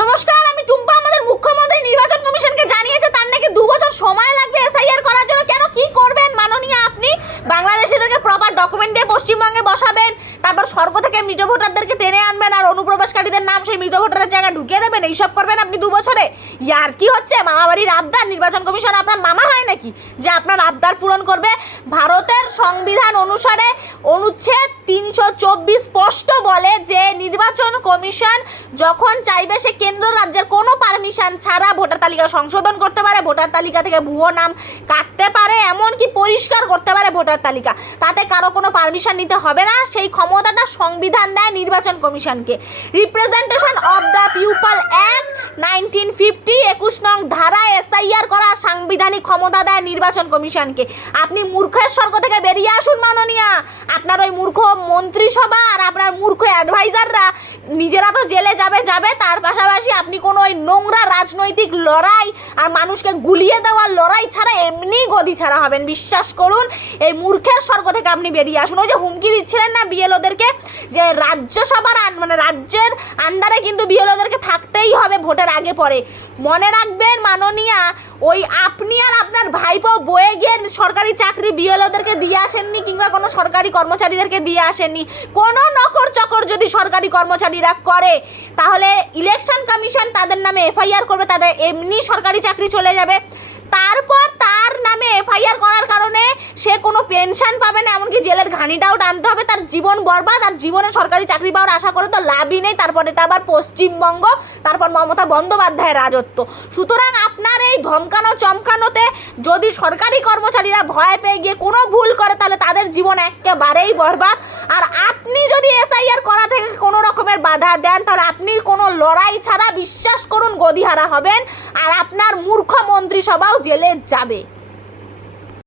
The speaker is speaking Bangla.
নমস্কার, আমি টুম্পা। আমাদের মুখ্যমন্ত্রী নির্বাচন কমিশনকে জানিয়েছে তার নাকি 2 বছর সময় লাগবে এসআইআর করার জন্য। কেন, কি করবেন মাননীয় আপনি? বাংলাদেশিদেরকে প্রপার ডকুমেন্ট দিয়ে পশ্চিমবঙ্গে বসাবেন, তারপর স্বর্গ থেকে মৃত ভোটারদেরকে টেনে আনবেন আর অনুপ্রবেশকারীদের নাম সেই মৃত ভোটারের জায়গায় ঢুকিয়ে দেবেন। এইসব করবেন আপনি 2 বছরে? ইয়ার কি হচ্ছে? মামাবাড়ির আবদার? নির্বাচন কমিশন আপনার মামা হয় নাকি যে আপনার আবদার পূরণ করবে? ভারতের সংবিধান অনুসারে অনুচ্ছেদ 324 স্পষ্ট বলে যে নির্বাচন কমিশন যখন চাইবে সে কেন্দ্র রাজ্যের কোনো পারমিশন ছাড়া ভোটার তালিকা সংশোধন করতে পারে, ভোটার তালিকা থেকে ভুয়ো নাম কাটতে পারে, এমনকি পরিষ্কার করতে পারে ভোটার তালিকা। তাতে কারো কোনো পারমিশন নিতে হবে না। সেই ক্ষমতাটা সংবিধান দেয় নির্বাচন কমিশনকে। Representation of the people act 1950 21 নং ধারায় এসআইআর করা সাংবিধানিক ক্ষমতা দেয় নির্বাচন কমিশনকে। আপনি মূর্খের স্বর্গ থেকে বেরিয়ে আসুন মাননীয়া। আপনার ওই মূর্খ মন্ত্রিসভা আর আপনার মূর্খ অ্যাডভাইজাররা নিজেরা তো জেলে যাবে, তার পাশাপাশি আপনি কোনো ওই নোংরা রাজনৈতিক লড়াই আর মানুষকে গুলিয়ে দেওয়ার লড়াই ছাড়া এমনি গদি ছাড়া হবেন। বিশ্বাস করুন, এই মূর্খের স্বর্গ থেকে আপনি বেরিয়ে আসুন। ওই যে হুমকি দিচ্ছিলেন না বিএলওদেরকে যে রাজ্যসভার রাজ্যের আন্ডারে কিন্তু বিএলওদেরকে থাকতেই হবে ভোটের আগে পরে। মনে রাখবেন মাননীয়া, ওই আপনি আর আপনার ভাইপো বয়ে গিয়ে সরকারি চাকরি বিএলওদেরকে দিয়ে আসেননি, কিংবা কোনো সরকারি কর্মচারীদেরকে দিয়ে আসেননি। কোনো নকর চকর যদি সরকারি কর্মচারীরা করে তাহলে ইলেকশন কমিশন তাদের নামে এফআইআর করবে, তাদের এমনি সরকারি চাকরি চলে যাবে। তারপর তার নামে এফআইআর করার কারণে সে কোনো পেনশন পাবে না, এমনকি জেলের ঘানিটাও টানতে হবে। তার জীবন বরবাদ। আর জীবনে সরকারি চাকরি পাওয়ার আশা করে তো লাভই নেই। তারপর এটা আবার পশ্চিমবঙ্গ, তারপর মমতা বন্দ্যোপাধ্যায়ের রাজত্ব। সুতরাং আপনার এই ধমকানো চমকানোতে যদি সরকারি কর্মচারীরা ভয় পেয়ে গিয়ে কোনো ভুল করে তাহলে তাদের জীবন একেবারেই বরবাদ। আর আপনি যদি এসআইআর করা থেকে কোনো রকমের বাধা দেন তাহলে আপনি কোনো লড়াই ছাড়া বিশ্বাস করুন গদিহারা হবেন, আর আপনার মূর্খ মন্ত্রিসভাও জেলে যাবে।